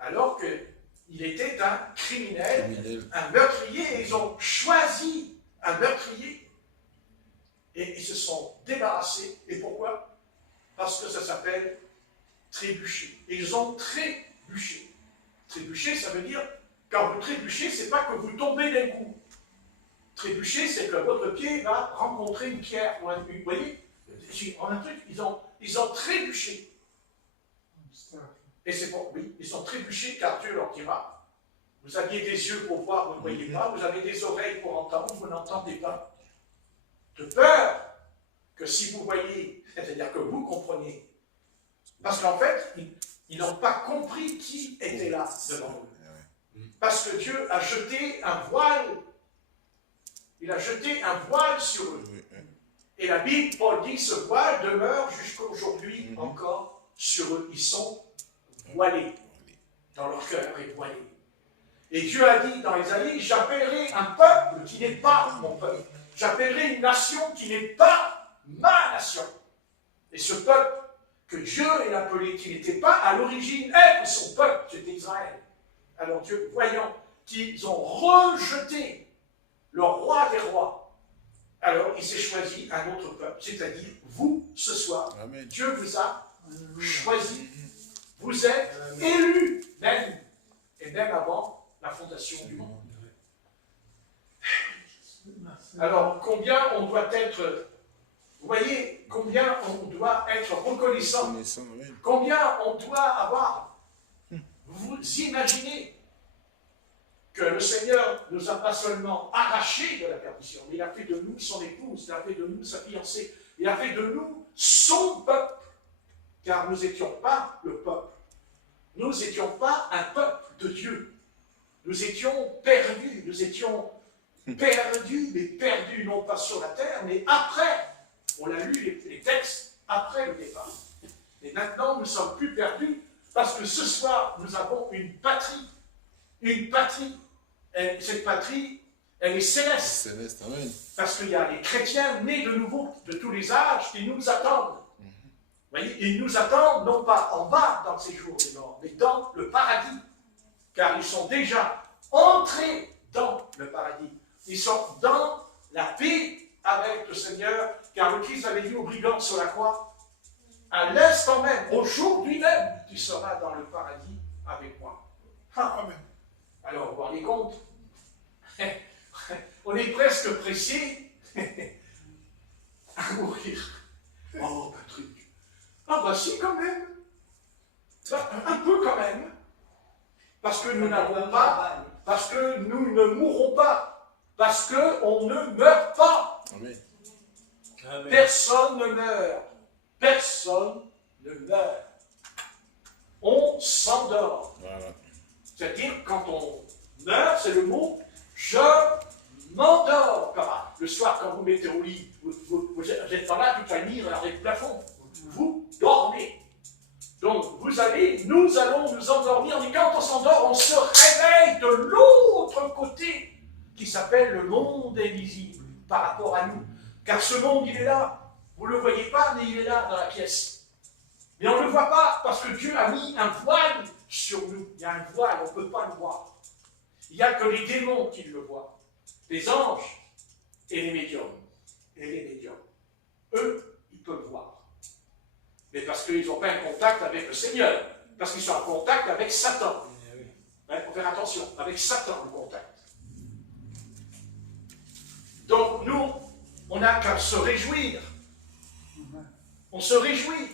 Alors qu'il était un criminel, un meurtrier, et ils ont choisi un meurtrier. Et ils se sont débarrassés. Et pourquoi? Parce que ça s'appelle trébucher. Et ils ont trébuché. Trébucher, ça veut dire, quand vous trébuchez, c'est pas que vous tombez d'un coup. Trébucher, c'est que votre pied va rencontrer une pierre. Vous voyez? On a un truc, ils ont trébuché. Et c'est bon, oui, ils ont trébuché car Dieu leur dira, vous aviez des yeux pour voir, vous ne voyez pas, vous avez des oreilles pour entendre, vous n'entendez pas. De peur que si vous voyez, c'est-à-dire que vous comprenez, parce qu'en fait, ils n'ont pas compris qui était là devant eux. Parce que Dieu a jeté un voile, il a jeté un voile sur eux. Et la Bible, Paul dit, ce voile demeure jusqu'à aujourd'hui encore sur eux. Ils sont voilés, dans leur cœur est voilé. Et Dieu a dit dans Ésaïe, j'appellerai un peuple qui n'est pas mon peuple. J'appellerai une nation qui n'est pas ma nation. Et ce peuple que Dieu a appelé, qui n'était pas à l'origine être son peuple, c'était Israël. Alors Dieu, voyant qu'ils ont rejeté le roi des rois, alors il s'est choisi un autre peuple, c'est-à-dire vous, ce soir. Amen. Dieu vous a choisi. Vous êtes élus, même, et même avant la fondation du monde. Alors, combien on doit être, vous voyez, combien on doit être reconnaissant, combien on doit avoir, vous imaginez que le Seigneur ne nous a pas seulement arrachés de la perdition, mais il a fait de nous son épouse, il a fait de nous sa fiancée, il a fait de nous son peuple, car nous n'étions pas le peuple. Nous n'étions pas un peuple de Dieu. Nous étions perdus, mais perdus non pas sur la terre, mais après. On l'a lu les textes après le départ. Et maintenant, nous ne sommes plus perdus parce que ce soir, nous avons une patrie. Une patrie. Et cette patrie, elle est céleste. Céleste, amen. Parce qu'il y a les chrétiens nés de nouveau, de tous les âges, qui nous attendent. Vous voyez, ils nous attendent non pas en bas dans ces jours des morts, mais dans le paradis. Car ils sont déjà entrés dans le paradis. Ils sont dans la paix avec le Seigneur, car le Christ avait dit aux brigands sur la croix, à l'instant même, aujourd'hui même, tu seras dans le paradis avec moi. Amen. Alors, vous vous rendez compte? On est presque pressé à mourir. Oh, Patrick. Ah bah si, quand même. Un peu quand même. Parce que nous n'avons pas, parce que nous ne mourrons pas, parce qu'on ne meurt pas. Amen. Amen. Personne ne meurt. Personne ne meurt. On s'endort. Voilà. C'est-à-dire, quand on meurt, c'est le mot « je m'endors ». Le soir, quand vous mettez au lit, vous êtes pas là toute la nuit, regardez le plafond. Vous dormez. Donc, nous allons nous endormir, mais quand on s'endort, on se réveille de l'autre côté, qui s'appelle le monde invisible, par rapport à nous. Car ce monde, il est là. Vous ne le voyez pas, mais il est là, dans la pièce. Mais on ne le voit pas, parce que Dieu a mis un voile sur nous. Il y a un voile, on ne peut pas le voir. Il n'y a que les démons qui le voient. Les anges et les médiums. Eux, ils peuvent voir. Mais parce qu'ils n'ont pas un contact avec le Seigneur. Parce qu'ils sont en contact avec Satan. Il faut faire attention, avec Satan, le contact. Donc nous, on n'a qu'à se réjouir. On se réjouit.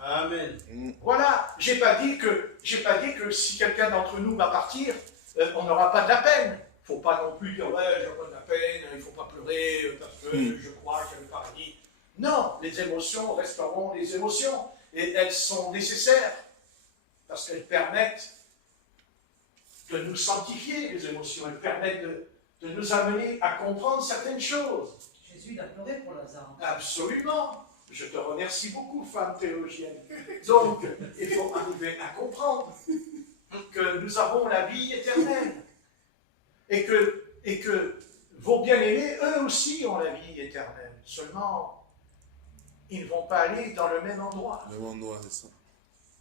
Amen. Voilà, j'ai pas dit que si quelqu'un d'entre nous va partir, on n'aura pas de la peine. Il ne faut pas non plus dire ouais, j'ai pas de la peine, il ne faut pas pleurer parce que je crois qu'il y a le paradis. Non, les émotions resteront des émotions et elles sont nécessaires parce qu'elles permettent de nous sanctifier, les émotions. Elles permettent de nous amener à comprendre certaines choses. Jésus il a pleuré pour Lazare. Absolument. Je te remercie beaucoup, femme théologienne. Donc, il faut arriver à comprendre que nous avons la vie éternelle. Et que vos bien-aimés, eux aussi ont la vie éternelle. Seulement, ils ne vont pas aller dans le même endroit. Le monde noir, c'est ça.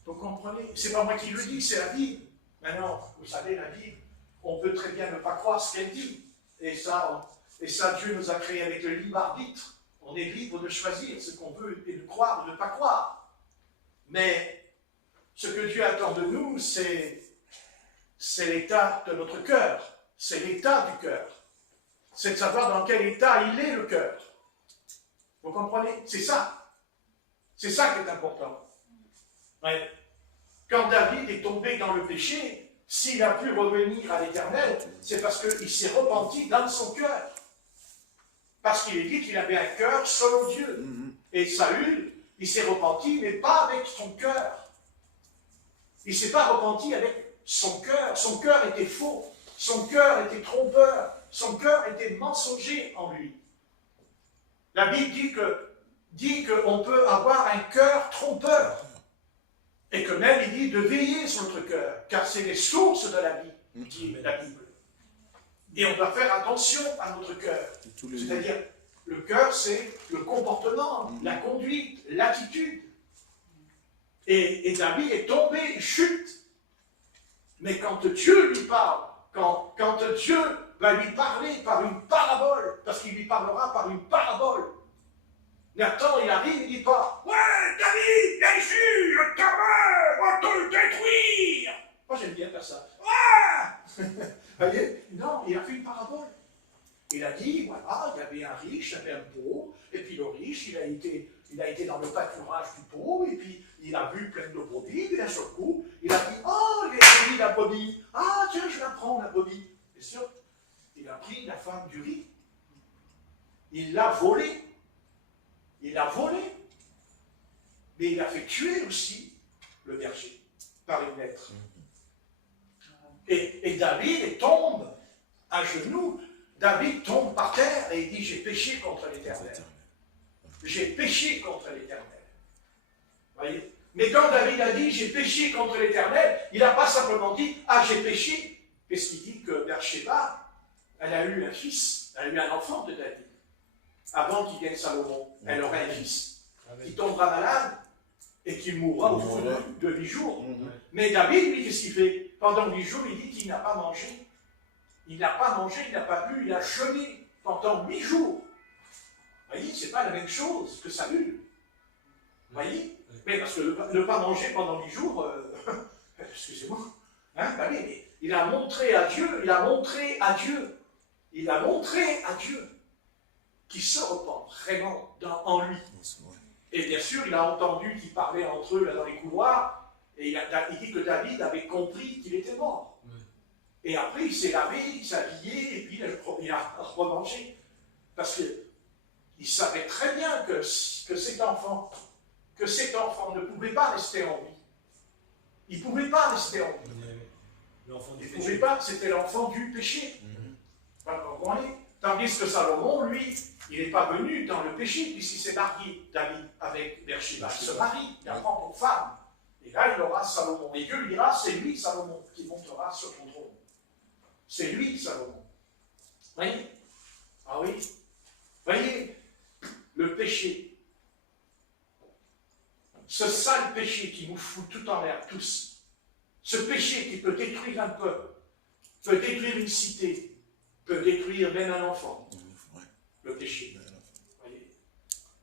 Vous comprenez? C'est pas moi qui le dis, c'est la Bible. Maintenant, vous savez, la Bible, on peut très bien ne pas croire ce qu'elle dit. Et ça, Dieu nous a créés avec le libre arbitre. On est libre de choisir ce qu'on veut et de croire ou de ne pas croire. Mais ce que Dieu attend de nous, c'est l'état de notre cœur. C'est l'état du cœur. C'est de savoir dans quel état il est le cœur. Vous comprenez? C'est ça. C'est ça qui est important. Ouais. Quand David est tombé dans le péché, s'il a pu revenir à l'Éternel, c'est parce qu'il s'est repenti dans son cœur. Parce qu'il est dit qu'il avait un cœur selon Dieu. Et Saül, il s'est repenti, mais pas avec son cœur. Il ne s'est pas repenti avec son cœur. Son cœur était faux. Son cœur était trompeur. Son cœur était mensonger en lui. La Bible dit qu'on peut avoir un cœur trompeur. Et que même il dit de veiller sur notre cœur, car c'est les sources de la vie, dit la Bible. Et on doit faire attention à notre cœur. C'est-à-dire, le cœur, c'est le comportement, la conduite, l'attitude. Et David est tombé, il chute. Mais quand Dieu lui parle, quand Dieu va lui parler par une parabole, parce qu'il lui parlera par une parabole, Nathan, il arrive, il ne dit pas « Ouais, David, bien sûr, l'Éternel va te détruire !» Moi, j'aime bien faire ça. « Ouais !» Vous voyez? Non, il a fait une parabole. Il a dit, voilà, il y avait un riche, il y avait un pauvre, et puis le riche, il a été dans le pâturage du pauvre, et puis il a vu plein de brebis, et d'un seul coup, il a dit, oh, il a pris la brebis, ah, tiens, je la prends, la brebis. Bien sûr, il a pris la femme du riz, il l'a volée. Il l'a volé, mais il a fait tuer aussi le berger par une lettre. Et David tombe à genoux, David tombe par terre et il dit « J'ai péché contre l'Éternel. J'ai péché contre l'Éternel. » Voyez? Mais quand David a dit « J'ai péché contre l'Éternel », il n'a pas simplement dit « Ah, j'ai péché », puisqu'il dit que Bathsheba, elle a eu un fils, elle a eu un enfant de David. Avant qu'il vienne Salomon, elle aurait un fils qui tombera malade et qui mourra au bout de 8 jours. Mais David, lui, qu'est-ce qu'il fait? Pendant 8 jours, il dit qu'il n'a pas mangé. Il n'a pas mangé, il n'a pas bu, il a jeûné pendant 8 jours. Vous voyez, ce n'est pas la même chose que Saül. Vous voyez? Mais parce que ne pas manger pendant 8 jours, excusez-moi, hein, mais il a montré à Dieu, il a montré à Dieu qui se repent vraiment en lui. Et bien sûr, il a entendu qu'ils parlaient entre eux là, dans les couloirs, et il dit que David avait compris qu'il était mort. Et après, il s'est lavé, il s'est habillé, et puis il a remangé. Parce qu'il savait très bien que cet enfant ne pouvait pas rester en lui. Il ne pouvait pas rester en lui. Il ne pouvait pas, c'était l'enfant du péché. Vous comprenez? Tandis que Salomon, lui, il n'est pas venu dans le péché, puisqu'il s'est marié, David, avec Bathsheba. Il se marie, il la prend pour femme. Et là, il aura Salomon. Et Dieu lui dira, c'est lui, Salomon, qui montera sur ton trône. C'est lui, Salomon. Voyez? Ah oui? Voyez? Le péché. Ce sale péché qui nous fout tout en l'air, tous. Ce péché qui peut détruire un peuple, peut détruire une cité, peut détruire même un enfant. Le péché. Voyez.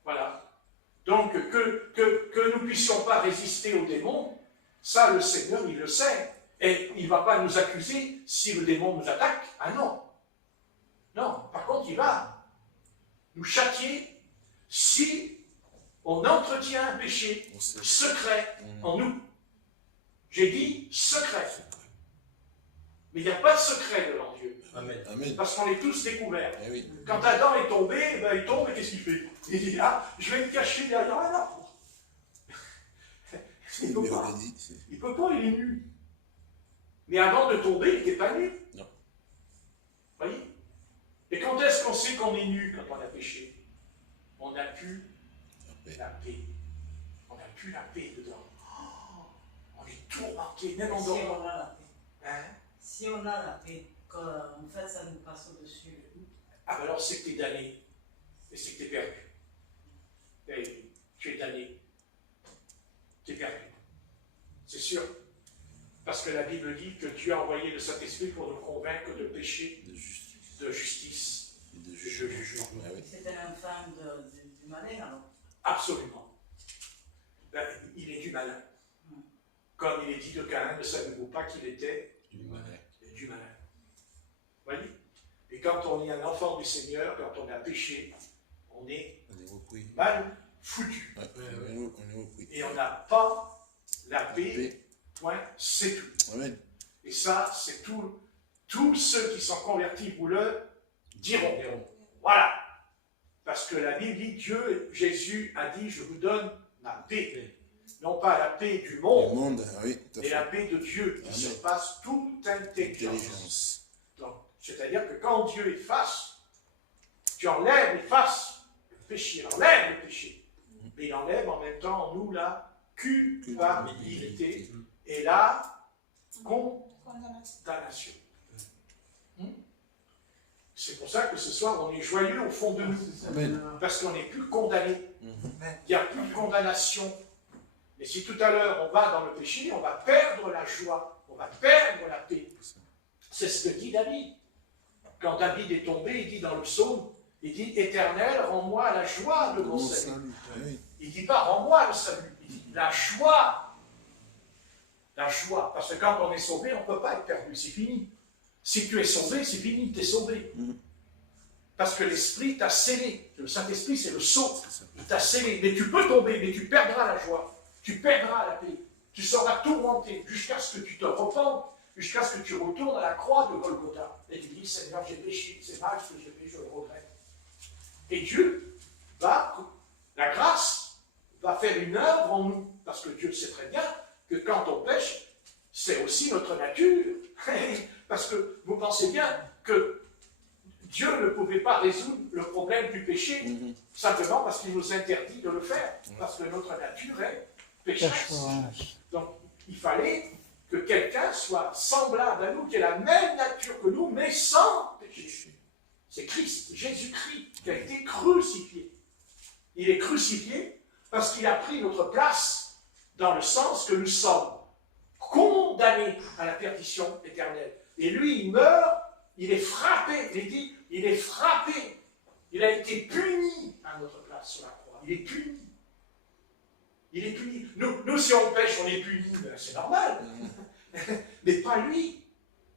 Voilà. Donc, que nous ne puissions pas résister aux démons, ça, le Seigneur, il le sait. Et il ne va pas nous accuser si le démon nous attaque. Ah non. Non. Par contre, il va nous châtier si on entretient un péché secret en nous. J'ai dit secret. Mais il n'y a pas de secret devant Dieu. Amen. Parce qu'on est tous découverts. Eh oui. Quand Adam est tombé, ben, il tombe et qu'est-ce qu'il fait? Il dit, ah, je vais me cacher derrière un arbre. Il ne peut pas. Il ne peut pas, il est nu. Mais avant de tomber, il n'était pas nu. Non. Voyez? Et quand est-ce qu'on sait qu'on est nu quand on a péché? On n'a plus la paix. On n'a plus la paix dedans. Oh, on est tourmenté, même en Si dormant. on a la paix. Hein? Si on a la paix, qu'en fait ça nous passe au-dessus, ah ben alors c'est que tu es damné, et c'est que tu es perdu. Et tu es damné, tu es perdu. C'est sûr. Parce que la Bible dit que Dieu a envoyé le Saint-Esprit pour nous convaincre de péché, de justice Et de et de jugement. Ah oui. C'est un enfant du malin alors. Absolument. Ben, il est du malin. Comme il est dit de Caïn, ne savez-vous pas qu'il était Du malin. du malin. Voyez? Et quand on est un enfant du Seigneur, quand on a péché, on est On est repris. mal foutu. Ouais, on est repris. Et on n'a pas la paix, point, c'est tout. Amen. Et ça, c'est tout. Tous ceux qui sont convertis vous le diront. Voilà. Parce que la Bible dit, Dieu, Jésus a dit, je vous donne ma paix. Non pas la paix du Le monde, monde, ah oui, tout à mais fait. la paix de Dieu qui Amen. surpasse toute intelligence. Intelligence. Donc, c'est-à-dire que quand Dieu efface, tu enlèves, efface le péché, il enlève le péché. Mais il enlève en même temps en nous la culpabilité et la condamnation. C'est pour ça que ce soir, on est joyeux au fond de nous, Amen. parce qu'on n'est plus condamné. Mhm. Il n'y a plus de condamnation. Mais si tout à l'heure on va dans le péché, on va perdre la joie, on va perdre la paix. C'est ce que dit David. Quand David est tombé, il dit dans le psaume, il dit « Éternel, rends-moi la joie de mon Bon salut salut. Ah oui. ». Il ne dit pas « rends-moi le salut », il dit « la joie ». La joie, parce que quand on est sauvé, on ne peut pas être perdu, c'est fini. Si tu es sauvé, c'est fini, tu es sauvé. Mhm. Parce que l'Esprit t'a scellé. Le Saint-Esprit, c'est le sceau. C'est ça. Il t'a scellé. Mais tu peux tomber, mais tu perdras la joie. Tu perdras la paix. Tu seras tourmenté jusqu'à ce que tu te repentes, jusqu'à ce que tu retournes à la croix de Golgotha. Et tu dis, Seigneur, j'ai péché, c'est mal ce que j'ai fait, je le regrette. Et Dieu va, la grâce, va faire une œuvre en nous. Parce que Dieu sait très bien que quand on pêche, c'est aussi notre nature. Parce que vous pensez bien que Dieu ne pouvait pas résoudre le problème du péché Mhm. simplement parce qu'il nous interdit de le faire, parce que notre nature est pécheresse. Donc, il fallait que quelqu'un soit semblable à nous, qui ait la même nature que nous, mais sans péché. C'est Christ, Jésus-Christ, qui a été crucifié. Il est crucifié parce qu'il a pris notre place dans le sens que nous sommes condamnés à la perdition éternelle. Et lui, il meurt, il est frappé, il est dit, il est frappé. Il a été puni à notre place sur la croix. Il est puni. Il est puni. Nous si on pêche, on est puni, ben, c'est normal. Mais pas lui.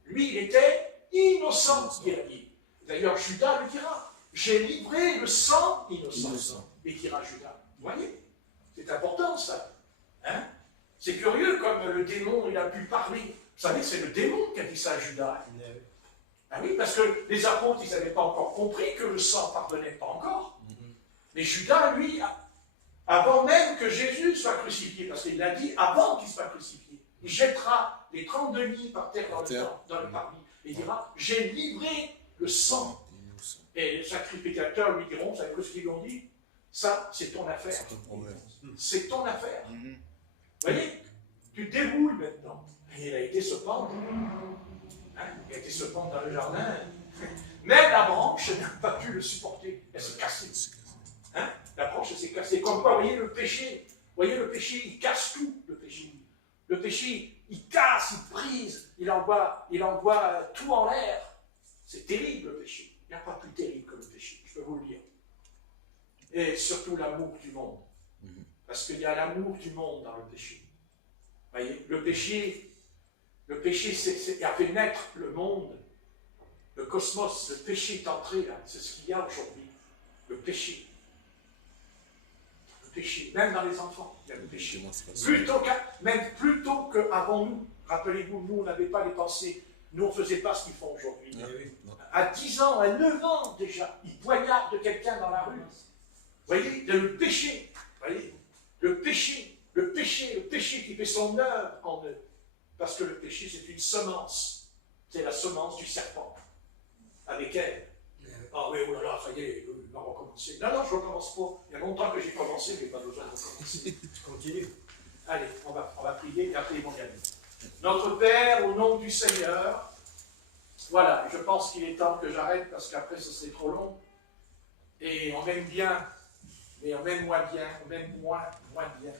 Lui, il était innocent, dit la Bible. D'ailleurs, Judas le dira. J'ai livré le sang innocent. Innocent. Et dira Judas. Vous voyez? C'est important, ça. Hein? C'est curieux, comme le démon, il a pu parler. Vous savez, c'est le démon qui a dit ça à Judas. Ah oui, parce que les apôtres, ils n'avaient pas encore compris que le sang pardonnait pas encore. Mais Judas, lui, avant même que Jésus soit crucifié, parce qu'il l'a dit avant qu'il soit crucifié, il jettera les 32 nids par terre dans le parvis. Et il dira, j'ai livré le sang. Innocent. Et les sacrificateurs lui diront, vous savez ce qu'ils lui ont dit? Ça, c'est ton affaire. C'est ton problème. C'est ton affaire. Mhm. Vous voyez, tu te débrouilles maintenant. Et il a été se pendre. Hein, il a été se pendre dans le jardin. Même la branche n'a pas pu le supporter. Elle s'est cassée. Hein, la branche s'est cassée. Comme quoi, vous voyez le péché. Vous voyez le péché, il casse tout, le péché. Le péché, il casse, il brise, il envoie tout en l'air. C'est terrible le péché. Il n'y a pas plus terrible que le péché, je peux vous le dire. Et surtout l'amour du monde. Parce qu'il y a l'amour du monde dans le péché. Vous voyez, le péché a fait naître le monde, le cosmos, le péché est entré là, c'est ce qu'il y a aujourd'hui. Le péché. Le péché, même dans les enfants, il y a le péché. Démonstration. Plutôt qu'avant nous, rappelez-vous, nous on n'avait pas les pensées, nous on ne faisait pas ce qu'ils font aujourd'hui. Non. À 10 ans, à 9 ans déjà, ils poignardent quelqu'un dans la rue. Vous voyez, le péché, vous voyez, le péché qui fait son œuvre en eux. Parce que le péché, c'est une semence. C'est la semence du serpent. Avec elle. Ah oui, oh là là, ça y est, il va recommencer. Non, je ne recommence pas. Il y a longtemps que j'ai commencé, je n'ai pas besoin de recommencer. Continue. Allez, on va prier et après ils vont y aller. Notre Père, au nom du Seigneur, Voilà, je pense qu'il est temps que j'arrête parce qu'après ça serait trop long. Et on m'aime bien, mais on m'aime moins bien, on m'aime moins bien.